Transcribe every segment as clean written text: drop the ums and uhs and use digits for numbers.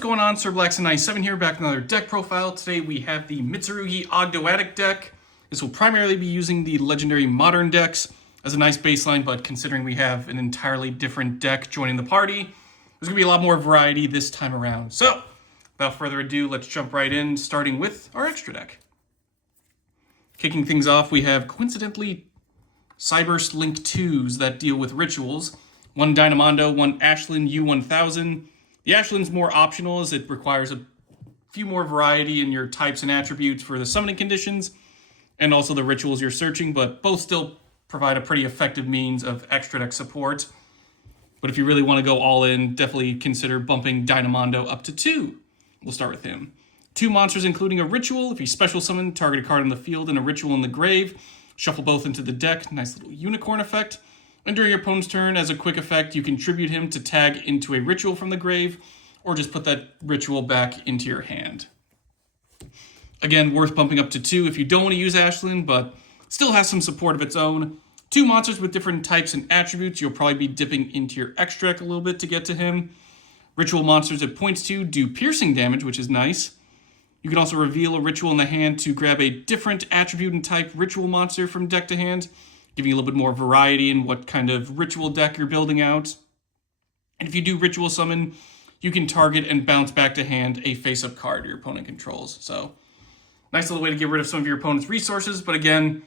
what's going on? SirBlackson97 here, back with another deck profile. Today we have the Mitusurugi Ogdoadic deck. This will primarily be using the legendary modern decks as a nice baseline, but considering we have an entirely different deck joining the party, there's going to be a lot more variety this time around. So, without further ado, let's jump right in, starting with our extra deck. Kicking things off, we have, coincidentally, Cyburst Link 2s that deal with rituals. One Dynamondo, one Ashland U1000. The Ashland's more optional as it requires a few more variety in your types and attributes for the summoning conditions, and also the rituals you're searching, but both still provide a pretty effective means of extra deck support. But if you really want to go all in, definitely consider bumping Dynamondo up to 2. We'll start with him. 2 monsters including a ritual. If you special summon, target a card on the field and a ritual in the grave. Shuffle both into the deck. Nice little unicorn effect. And during your opponent's turn, as a quick effect, you can tribute him to tag into a ritual from the grave, or just put that ritual back into your hand. Again, worth bumping up to 2 if you don't want to use Ashland, but still has some support of its own. 2 monsters with different types and attributes. You'll probably be dipping into your extra deck a little bit to get to him. Ritual monsters at points 2 do piercing damage, which is nice. You can also reveal a ritual in the hand to grab a different attribute and type ritual monster from deck to hand, giving you a little bit more variety in what kind of ritual deck you're building out. And if you do ritual summon, you can target and bounce back to hand a face-up card your opponent controls. So, nice little way to get rid of some of your opponent's resources, but again,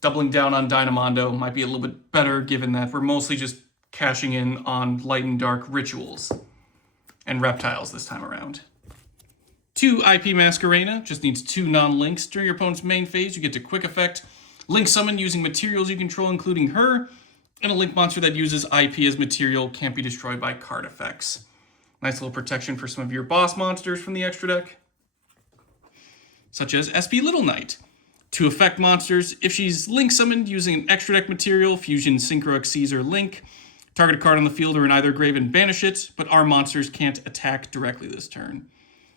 doubling down on Dynamondo might be a little bit better given that we're mostly just cashing in on light and dark rituals and reptiles this time around. 2 IP Masquerena, just needs 2 non-links. During your opponent's main phase, you get to quick effect link summon using materials you control, including her, and a link monster that uses IP as material can't be destroyed by card effects. Nice little protection for some of your boss monsters from the extra deck, such as SP Little Knight. 2 effect monsters. If she's link summoned using an extra deck material, Fusion, Synchro, Xyz, or Link, target a card on the field or in either grave and banish it, but our monsters can't attack directly this turn.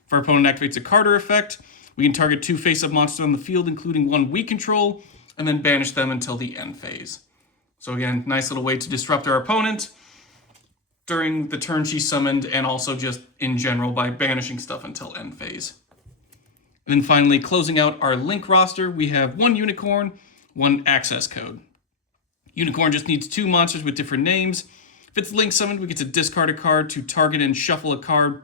If our opponent activates a card or effect, we can target 2 face-up monsters on the field, including 1 we control, and then banish them until the end phase. So again, nice little way to disrupt our opponent during the turn she summoned, and also just in general by banishing stuff until end phase. And then finally, closing out our Link roster, we have 1 Unicorn, 1 Access Code. Unicorn just needs 2 monsters with different names. If it's Link summoned, we get to discard a card to target and shuffle a card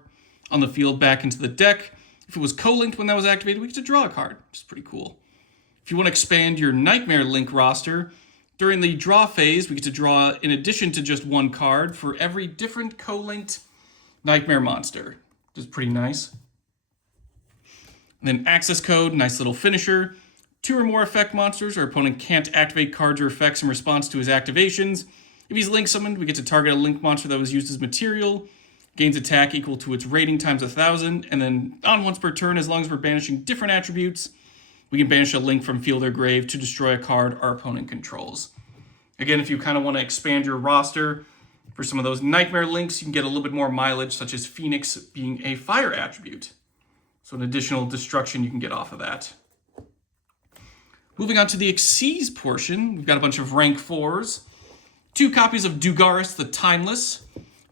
on the field back into the deck. If it was co-linked when that was activated, we get to draw a card, which is pretty cool. If you want to expand your Nightmare Link roster, during the draw phase, we get to draw, in addition to just 1 card, for every different co-linked Nightmare monster, which is pretty nice. And then Access Code, nice little finisher. 2 or more effect monsters, our opponent can't activate cards or effects in response to his activations. If he's link summoned, we get to target a link monster that was used as material, gains attack equal to its rating times 1,000, and then on once per turn, as long as we're banishing different attributes, we can banish a link from field or grave to destroy a card our opponent controls. Again, if you kind of want to expand your roster for some of those Nightmare links, you can get a little bit more mileage, such as Phoenix being a fire attribute. So an additional destruction you can get off of that. Moving on to the Xyz portion, we've got a bunch of rank 4s. 2 copies of Dugaris the Timeless.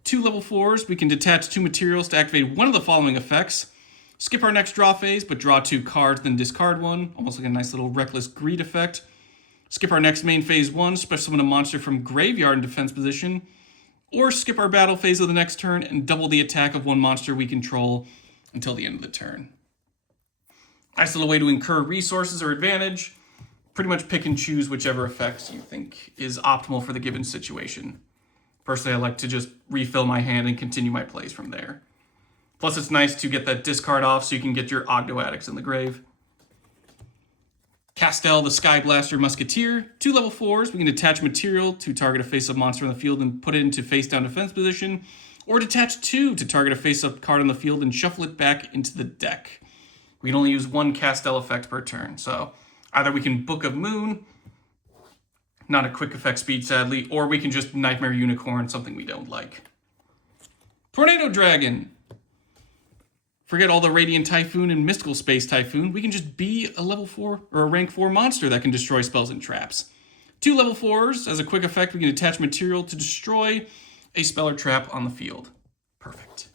2 level 4s, we can detach 2 materials to activate one of the following effects. Skip our next draw phase, but draw 2 cards, then discard 1. Almost like a nice little Reckless Greed effect. Skip our next main phase 1, special summon a monster from graveyard in defense position. Or skip our battle phase of the next turn and double the attack of 1 monster we control until the end of the turn. Nice little way to incur resources or advantage. Pretty much pick and choose whichever effect you think is optimal for the given situation. Personally, I like to just refill my hand and continue my plays from there. Plus, it's nice to get that discard off so you can get your Ogdoadics in the grave. Castel the Sky Blaster Musketeer. 2 level 4s, we can detach material to target a face-up monster on the field and put it into face-down defense position, or detach 2 to target a face-up card on the field and shuffle it back into the deck. We can only use 1 Castel effect per turn, so either we can Book of Moon, not a quick effect speed sadly, or we can just Nightmare Unicorn, something we don't like. Tornado Dragon. Forget all the Radiant Typhoon and Mystical Space Typhoon. We can just be a level 4 or a rank 4 monster that can destroy spells and traps. 2 level 4s. As a quick effect, we can attach material to destroy a spell or trap on the field. Perfect.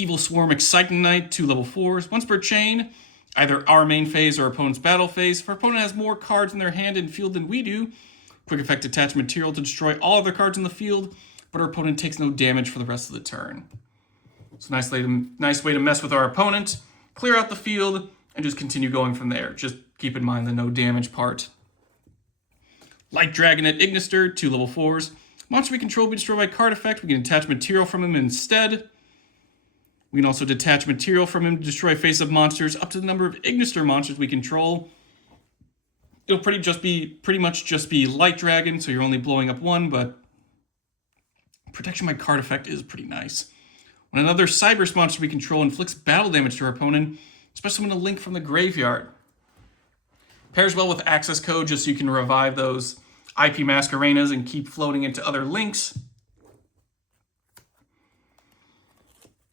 Evil Swarm Exciting Knight, 2 level 4s, once per chain, either our main phase or opponent's battle phase. If our opponent has more cards in their hand and field than we do, quick effect attach material to destroy all other cards in the field, but our opponent takes no damage for the rest of the turn. It's a nice way to mess with our opponent, clear out the field, and just continue going from there. Just keep in mind the no damage part. Light Dragonet Ignister, 2 level 4s. Monster we control will be destroyed by card effect. We can attach material from him instead. We can also detach material from him to destroy face-up monsters up to the number of Ignister monsters we control. It'll pretty much just be Light Dragon, so you're only blowing up 1, but protection by card effect is pretty nice. When another Cyberse monster we control inflicts battle damage to our opponent, especially when a link from the graveyard. Pairs well with access code just so you can revive those IP Masqueranas and keep floating into other links.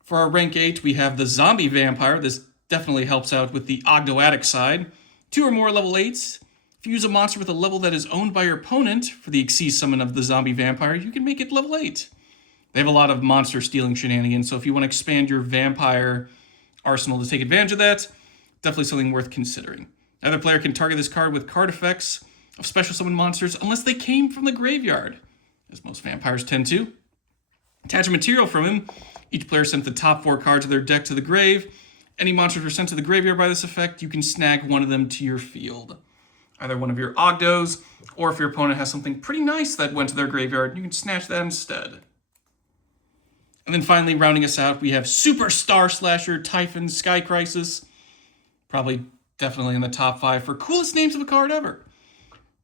For our rank 8, we have the Zombie Vampire. This definitely helps out with the Ogdoadic side. 2 or more level 8s. If you use a monster with a level that is owned by your opponent for the Xyz summon of the Zombie Vampire, you can make it level 8. They have a lot of monster stealing shenanigans, so if you want to expand your vampire arsenal to take advantage of that, definitely something worth considering. Either player can target this card with card effects of special summon monsters unless they came from the graveyard, as most vampires tend to. Attach a material from him. Each player sent the top 4 cards of their deck to the grave. Any monsters are sent to the graveyard by this effect, you can snag one of them to your field. Either one of your Ogdos, or if your opponent has something pretty nice that went to their graveyard, you can snatch that instead. And then finally, rounding us out, we have Super Star Slasher Typhon Sky Crisis. Definitely in the top 5 for coolest names of a card ever.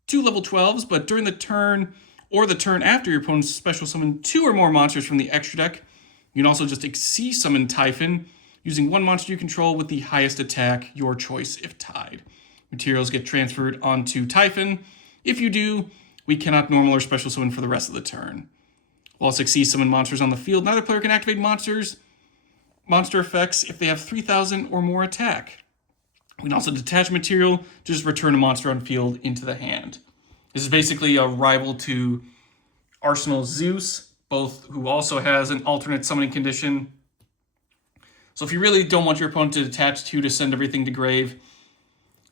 2 level 12s, but during the turn or the turn after your opponent's special summon 2 or more monsters from the extra deck, you can also just Xyz summon Typhon using 1 monster you control with the highest attack, your choice if tied. Materials get transferred onto Typhon. If you do, we cannot normal or special summon for the rest of the turn. While Xyz summon monsters on the field, neither player can activate monster effects if they have 3,000 or more attack. We can also detach material to just return a monster on field into the hand. This is basically a rival to Arsenal Zeus, who also has an alternate summoning condition. So if you really don't want your opponent to detach to send everything to grave,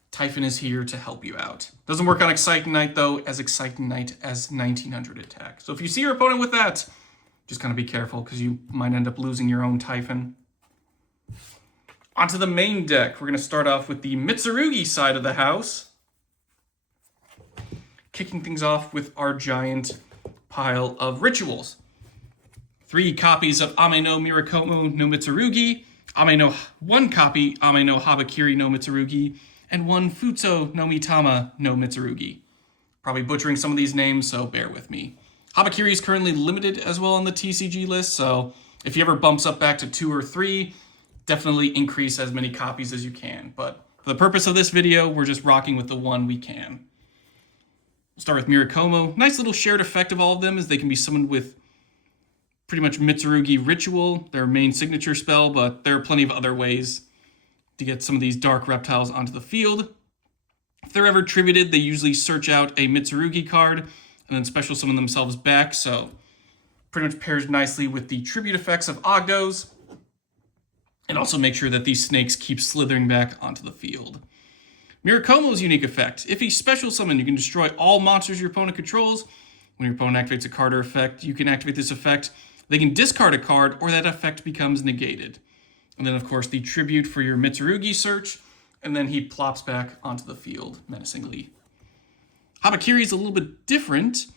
Typhon is here to help you out. Doesn't work on Exciting Knight though, as Exciting Knight has 1900 attack. So if you see your opponent with that, just kind of be careful because you might end up losing your own Typhon. Onto the main deck, we're going to start off with the Mitusurugi side of the house. Kicking things off with our giant pile of rituals. 3 copies of Ame no Mirakomo no Mitusurugi, 1 copy Ame no Habakiri no Mitusurugi, and 1 Futso no Mitama no Mitusurugi. Probably butchering some of these names, so bear with me. Habakiri is currently limited as well on the TCG list, so if he ever bumps up back to 2 or 3, definitely increase as many copies as you can. But for the purpose of this video, we're just rocking with the 1 we can. We'll start with Mirakomo. Nice little shared effect of all of them is they can be summoned with pretty much Mitusurugi Ritual, their main signature spell, but there are plenty of other ways to get some of these dark reptiles onto the field. If they're ever tributed, they usually search out a Mitusurugi card and then special summon themselves back, so pretty much pairs nicely with the tribute effects of Ogdos. And also make sure that these snakes keep slithering back onto the field. Mirakomo's unique effect. If he's special summoned, you can destroy all monsters your opponent controls. When your opponent activates a card or effect, you can activate this effect. They can discard a card, or that effect becomes negated. And then, of course, the tribute for your Mitusurugi search, and then he plops back onto the field menacingly. Habakiri is a little bit different.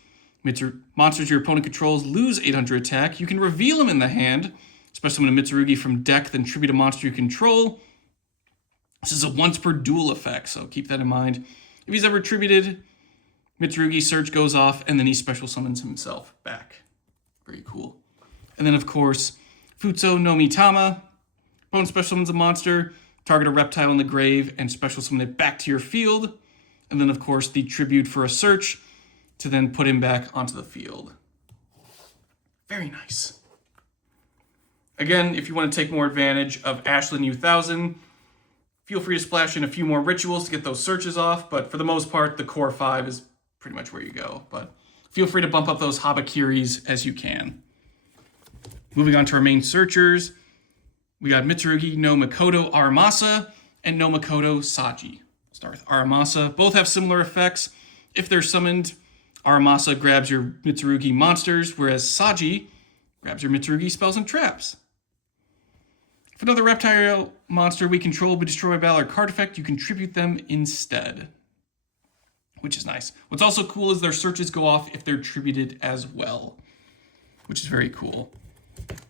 Monsters your opponent controls lose 800 attack. You can reveal them in the hand, especially when a Mitusurugi from deck, then tribute a monster you control. This is a once per duel effect, so keep that in mind. If he's ever tributed, Mitusurugi search goes off, and then he special summons himself back. Very cool. And then, of course, Futso no Mitama. Opponent special summons a monster, target a reptile in the grave, and special summon it back to your field. And then, of course, the tribute for a search to then put him back onto the field. Very nice. Again, if you want to take more advantage of Ashland U1000, feel free to splash in a few more rituals to get those searches off, but for the most part, the core 5 is pretty much where you go. But feel free to bump up those Habakiris as you can. Moving on to our main searchers. We got Mitusurugi no Mikoto Aramasa and no Mikoto Saji. We'll start with Aramasa. Both have similar effects. If they're summoned, Aramasa grabs your Mitusurugi monsters, whereas Saji grabs your Mitusurugi spells and traps. If another reptile monster we control be destroyed by battle or card effect, you contribute them instead, which is nice. What's also cool is their searches go off if they're tributed as well, which is very cool.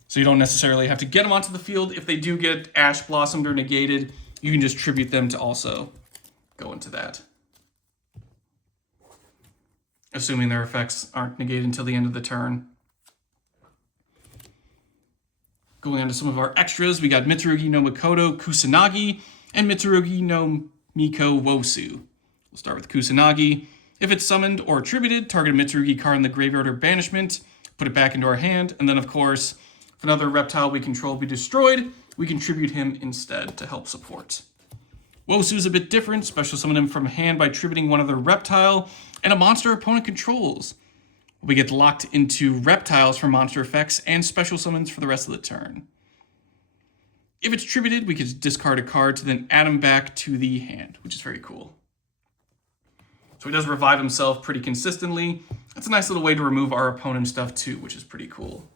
So you don't necessarily have to get them onto the field. If they do get Ash Blossomed or negated, you can just tribute them to also go into that. Assuming their effects aren't negated until the end of the turn. Going on to some of our extras, we got Mitusurugi no Mikoto Kusanagi and Mitusurugi no Miko Wosu. We'll start with Kusanagi. If it's summoned or attributed, target a Mitusurugi card in the graveyard or banishment, put it back into our hand, and then of course, if another reptile we control be destroyed, we contribute him instead to help support. Wosu's a bit different. Special summon him from hand by tributing one other reptile and a monster opponent controls. We get locked into reptiles for monster effects and special summons for the rest of the turn. If it's tributed, we can discard a card to then add him back to the hand, which is very cool. So he does revive himself pretty consistently. That's a nice little way to remove our opponent's stuff too, which is pretty cool.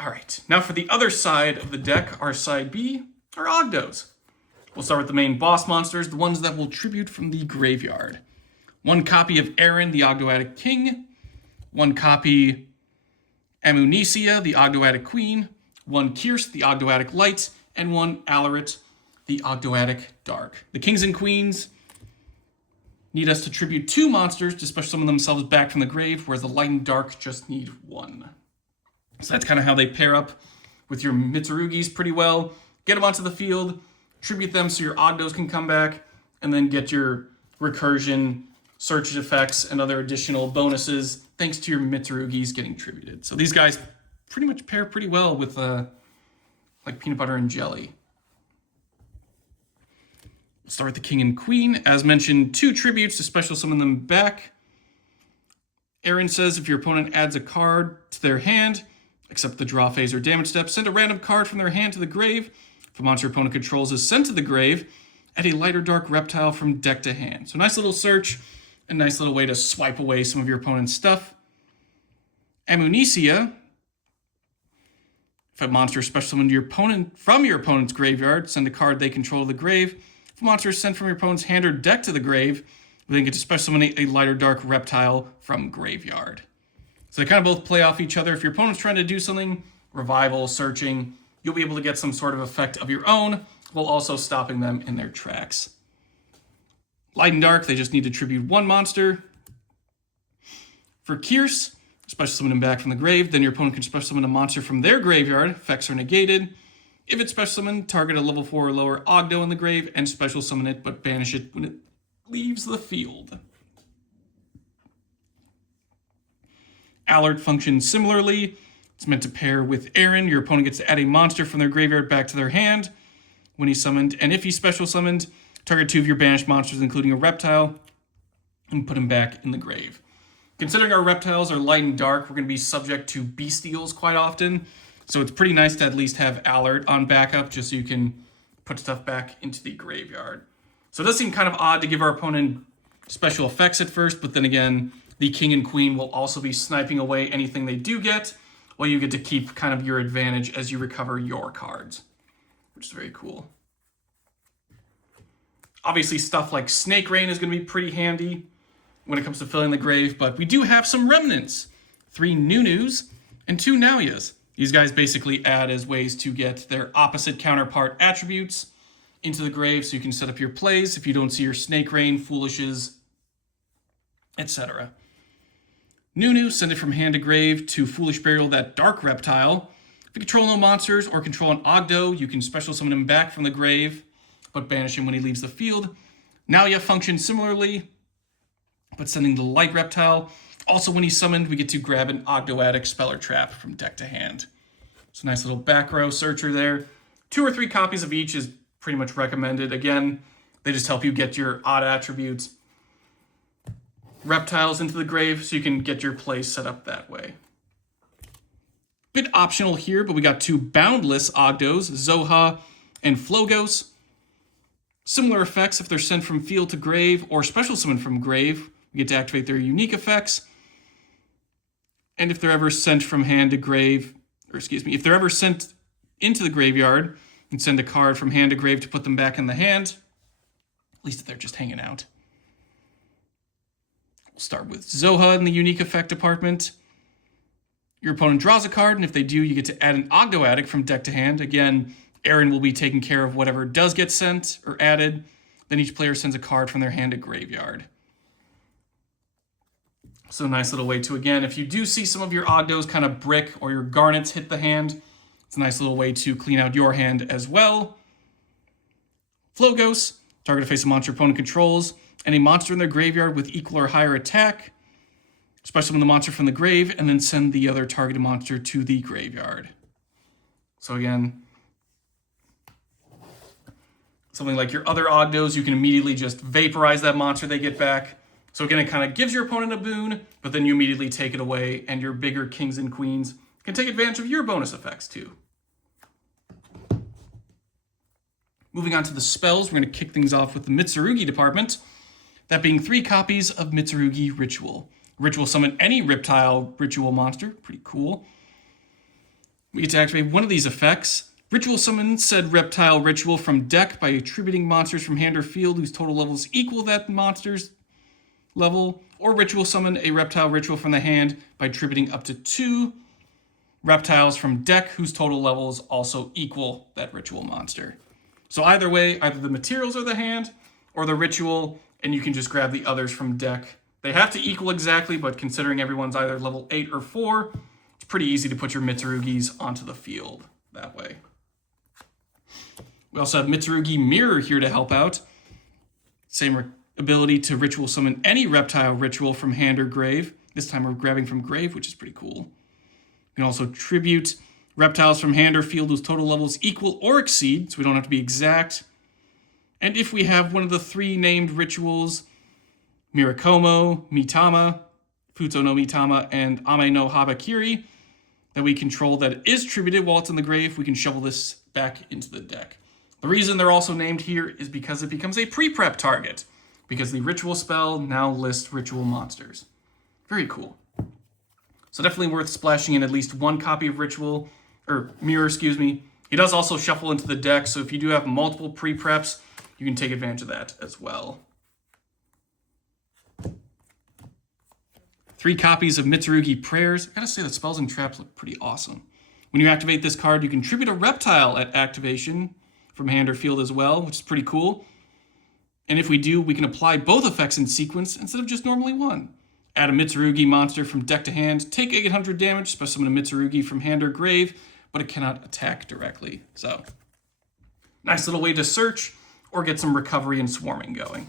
All right, now for the other side of the deck, our side B, are Ogdos. We'll start with the main boss monsters, the ones that will tribute from the graveyard. One copy of Aaron, the Ogdoadic King. One copy Amunisia, the Ogdoadic Queen. One Kirst, the Ogdoadic Light. And one Alarit, the Ogdoadic Dark. The Kings and Queens need us to tribute 2 monsters to special summon themselves back from the grave, whereas the Light and Dark just need 1. So that's kind of how they pair up with your Mitsurugis pretty well. Get them onto the field, tribute them so your Ogdos can come back, and then get your recursion, search effects, and other additional bonuses thanks to your Mitsurugis getting tributed. So these guys pretty much pair pretty well with like peanut butter and jelly. Let's start with the King and Queen. As mentioned, 2 tributes to special summon them back. Aaron says if your opponent adds a card to their hand, except the draw phase or damage step, send a random card from their hand to the grave. If a monster opponent controls is sent to the grave, add a light or dark reptile from deck to hand. So nice little search, a nice little way to swipe away some of your opponent's stuff. Amunisia. If a monster is special summoned from your opponent's graveyard, send a card they control to the grave. If a monster is sent from your opponent's hand or deck to the grave, we then get to special summon a light or dark reptile from graveyard. So they kind of both play off each other. If your opponent's trying to do something, revival, searching, you'll be able to get some sort of effect of your own while also stopping them in their tracks. Light and Dark, they just need to tribute 1 monster. For Kirst, special summon him back from the grave, then your opponent can special summon a monster from their graveyard, effects are negated. If it's special summoned, target a level 4 or lower Ogdo in the grave and special summon it, but banish it when it leaves the field. Allard functions similarly. It's meant to pair with Aaron. Your opponent gets to add a monster from their graveyard back to their hand when he's summoned. And if he's special summoned, target 2 of your banished monsters, including a reptile, and put him back in the grave. Considering our reptiles are light and dark, we're going to be subject to bestials quite often. So it's pretty nice to at least have Allard on backup just so you can put stuff back into the graveyard. So it does seem kind of odd to give our opponent special effects at first, but then again, the King and Queen will also be sniping away anything they do get, while you get to keep kind of your advantage as you recover your cards, which is very cool. Obviously, stuff like Snake Rain is going to be pretty handy when it comes to filling the grave, but we do have some remnants. 3 Nunus and 2 Nauyas. These guys basically add as ways to get their opposite counterpart attributes into the grave so you can set up your plays if you don't see your Snake Rain, Foolishes, etc. Nunu, send it from hand to grave to Foolish Burial that dark reptile. If you control no monsters or control an Ogdo, you can special summon him back from the grave, but banish him when he leaves the field. Nauya functions similarly, but sending the light reptile. Also, when he's summoned, we get to grab an Ogdoadic spell or trap from deck to hand. So nice little back row searcher there. 2 or 3 copies of each is pretty much recommended. Again, they just help you get your odd attributes reptiles into the grave so you can get your play set up that way. Bit optional here, but we got 2 boundless Ogdos, Zoha and Flogos. Similar effects if they're sent from field to grave or special summon from grave. We get to activate their unique effects. And if they're ever sent from hand to grave, or excuse me, if they're ever sent into the graveyard, you can send a card from hand to grave to put them back in the hand. At least if they're just hanging out. We'll start with Zoha in the unique effect department. Your opponent draws a card, and if they do, you get to add an Ogdoadic from deck to hand. Again, Aaron will be taking care of whatever does get sent or added. Then each player sends a card from their hand to graveyard. So a nice little way to, again, if you do see some of your Ogdos kind of brick or your Garnets hit the hand, it's a nice little way to clean out your hand as well. Flogos, target to face a monster opponent controls, and a monster in their graveyard with equal or higher attack. Special summon the monster from the grave, and then send the other targeted monster to the graveyard. So again, something like your other Ogdos, you can immediately just vaporize that monster they get back. So again, it kind of gives your opponent a boon, but then you immediately take it away, and your bigger kings and queens can take advantage of your bonus effects too. Moving on to the spells, we're going to kick things off with the Mitusurugi department. That being 3 copies of Mitusurugi Ritual. Ritual summon any Reptile Ritual monster. Pretty cool. We get to activate one of these effects. Ritual summon said Reptile Ritual from deck by attributing monsters from hand or field whose total levels equal that monster's level. Or Ritual summon a Reptile Ritual from the hand by attributing up to 2 reptiles from deck whose total levels also equal that ritual monster. So either way, either the materials are the hand or the ritual, and you can just grab the others from deck. They have to equal exactly, but considering everyone's either level 8 or 4, it's pretty easy to put your Mitsurugis onto the field that way. We also have Mitusurugi Mirror here to help out. Same ability to ritual summon any reptile ritual from hand or grave. This time we're grabbing from grave, which is pretty cool. You can also tribute reptiles from hand or field whose total levels equal or exceed, so we don't have to be exact. And if we have one of the 3 named rituals, Mirakomo, Mitama, Futo no Mitama, and Ame no Habakiri, that we control that is tributed while it's in the grave, we can shovel this back into the deck. The reason they're also named here is because it becomes a pre-prep target, because the ritual spell now lists ritual monsters. Very cool. So definitely worth splashing in at least 1 copy of Ritual, or Mirror, excuse me. He does also shuffle into the deck, so if you do have multiple pre-preps, you can take advantage of that as well. 3 copies of Mitusurugi Prayers. I gotta say, the spells and traps look pretty awesome. When you activate this card, you can tribute a reptile at activation from hand or field as well, which is pretty cool. And if we do, we can apply both effects in sequence instead of just normally 1. Add a Mitusurugi monster from deck to hand, take 800 damage, special summon a Mitusurugi from hand or grave, but it cannot attack directly. So, nice little way to search or get some recovery and swarming going.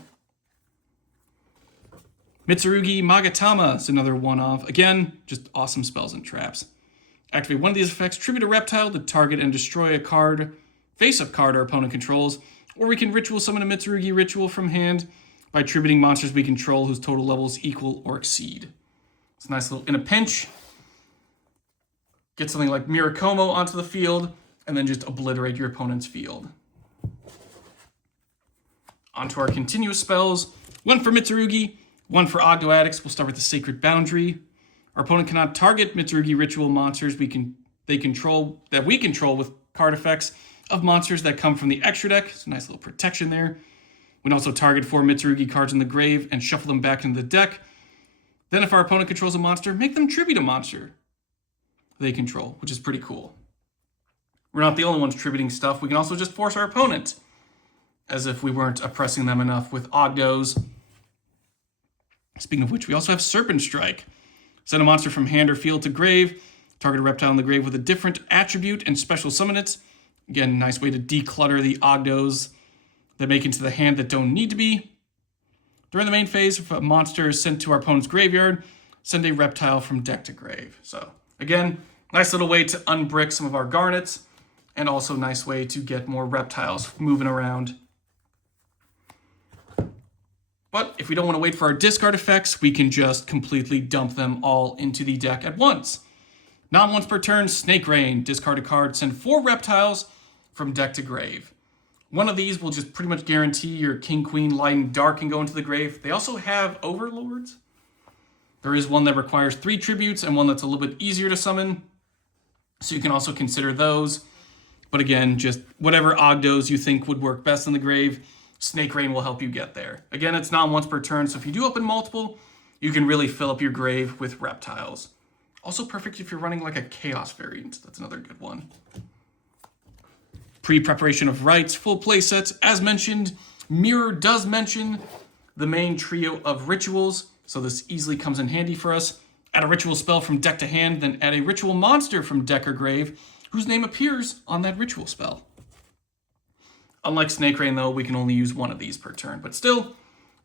Mitusurugi Magatama is another one-off. Again, just awesome spells and traps. Activate one of these effects, tribute a reptile to target and destroy a card, face-up card our opponent controls, or we can ritual summon a Mitusurugi ritual from hand by attributing monsters we control whose total levels equal or exceed. It's a nice little, in a pinch, get something like Mirakomo onto the field, and then just obliterate your opponent's field. Onto our continuous spells. 1 for Mitusurugi, 1 for Ogdoadics. We'll start with the Sacred Boundary. Our opponent cannot target Mitusurugi ritual monsters we control with card effects of monsters that come from the extra deck. It's a nice little protection there. We can also target 4 Mitusurugi cards in the grave and shuffle them back into the deck. Then if our opponent controls a monster, make them tribute a monster they control, which is pretty cool. We're not the only ones tributing stuff. We can also just force our opponent, as if we weren't oppressing them enough with Ogdos. Speaking of which, we also have Serpent Strike. Send a monster from hand or field to grave, target a reptile in the grave with a different attribute and special summon it. Again, nice way to declutter the Ogdos that make into the hand that don't need to be. During the main phase, if a monster is sent to our opponent's graveyard, send a reptile from deck to grave. So again, nice little way to unbrick some of our Garnets, and also nice way to get more reptiles moving around. But if we don't want to wait for our discard effects, we can just completely dump them all into the deck at once. Non-once per turn, Snake Rain. Discard a card, send 4 reptiles from deck to grave. One of these will just pretty much guarantee your King, Queen, Light, and Dark can go into the grave. They also have Overlords. There is one that requires 3 tributes and one that's a little bit easier to summon. So you can also consider those. But again, just whatever Ogdos you think would work best in the grave, Snake Rain will help you get there. Again, it's not once per turn, so if you do open multiple, you can really fill up your grave with reptiles. Also perfect if you're running like a Chaos variant. That's another good one. Pre-preparation of rites, full play sets. As mentioned, Mirror does mention the main trio of rituals, so this easily comes in handy for us. Add a ritual spell from deck to hand, then add a ritual monster from deck or grave, whose name appears on that ritual spell. Unlike Snake Rain, though, we can only use one of these per turn. But still,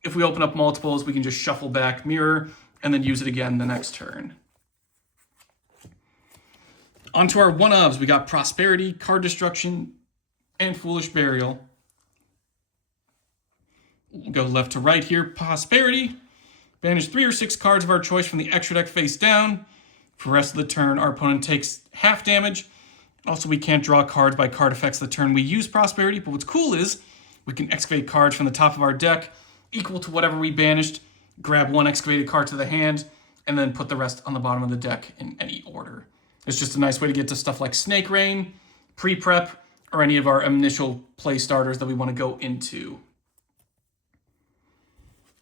if we open up multiples, we can just shuffle back Mirror and then use it again the next turn. Onto our one-ofs, we got Prosperity, Card Destruction, and Foolish Burial. We'll go left to right here. Prosperity. Banish 3 or 6 cards of our choice from the extra deck face down. For the rest of the turn, our opponent takes half damage. Also, we can't draw cards by card effects the turn we use Prosperity, but what's cool is we can excavate cards from the top of our deck equal to whatever we banished, grab 1 excavated card to the hand, and then put the rest on the bottom of the deck in any order. It's just a nice way to get to stuff like Snake Rain, pre-prep, or any of our initial play starters that we want to go into.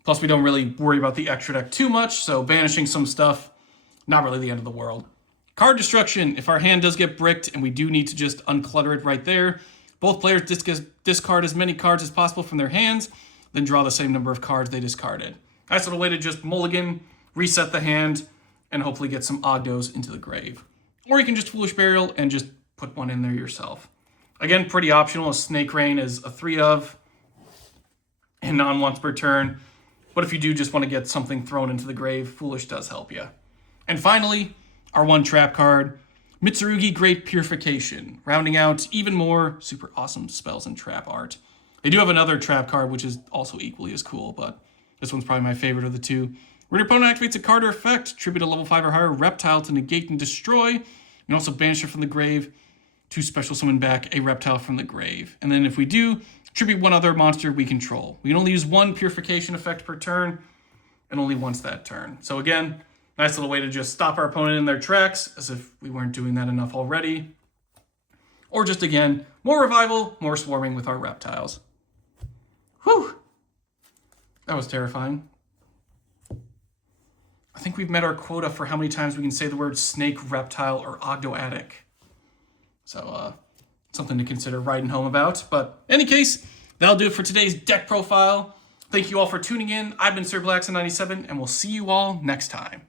Plus, we don't really worry about the extra deck too much, so banishing some stuff, not really the end of the world. Card Destruction. If our hand does get bricked and we do need to just unclutter it right there, both players discard as many cards as possible from their hands, then draw the same number of cards they discarded. Nice little way to just mulligan, reset the hand, and hopefully get some Ogdos into the grave. Or you can just Foolish Burial and just put one in there yourself. Again, pretty optional. A Snake Rain is a 3 of, and non-once per turn. But if you do just want to get something thrown into the grave, Foolish does help you. And finally, our 1 trap card, Mitusurugi Great Purification, rounding out even more super awesome spells and trap art. They do have another trap card, which is also equally as cool, but this one's probably my favorite of the two. When your opponent activates a card or effect, tribute a level 5 or higher reptile to negate and destroy. You can also banish it from the grave to special summon back a reptile from the grave. And then if we do, tribute 1 other monster we control. We can only use 1 purification effect per turn, and only once that turn. So again, nice little way to just stop our opponent in their tracks, as if we weren't doing that enough already. Or just, again, more revival, more swarming with our reptiles. Whew! That was terrifying. I think we've met our quota for how many times we can say the word snake, reptile, or Ogdoadic. So, something to consider writing home about. But in any case, that'll do it for today's deck profile. Thank you all for tuning in. I've been Sir Blackson97, and we'll see you all next time.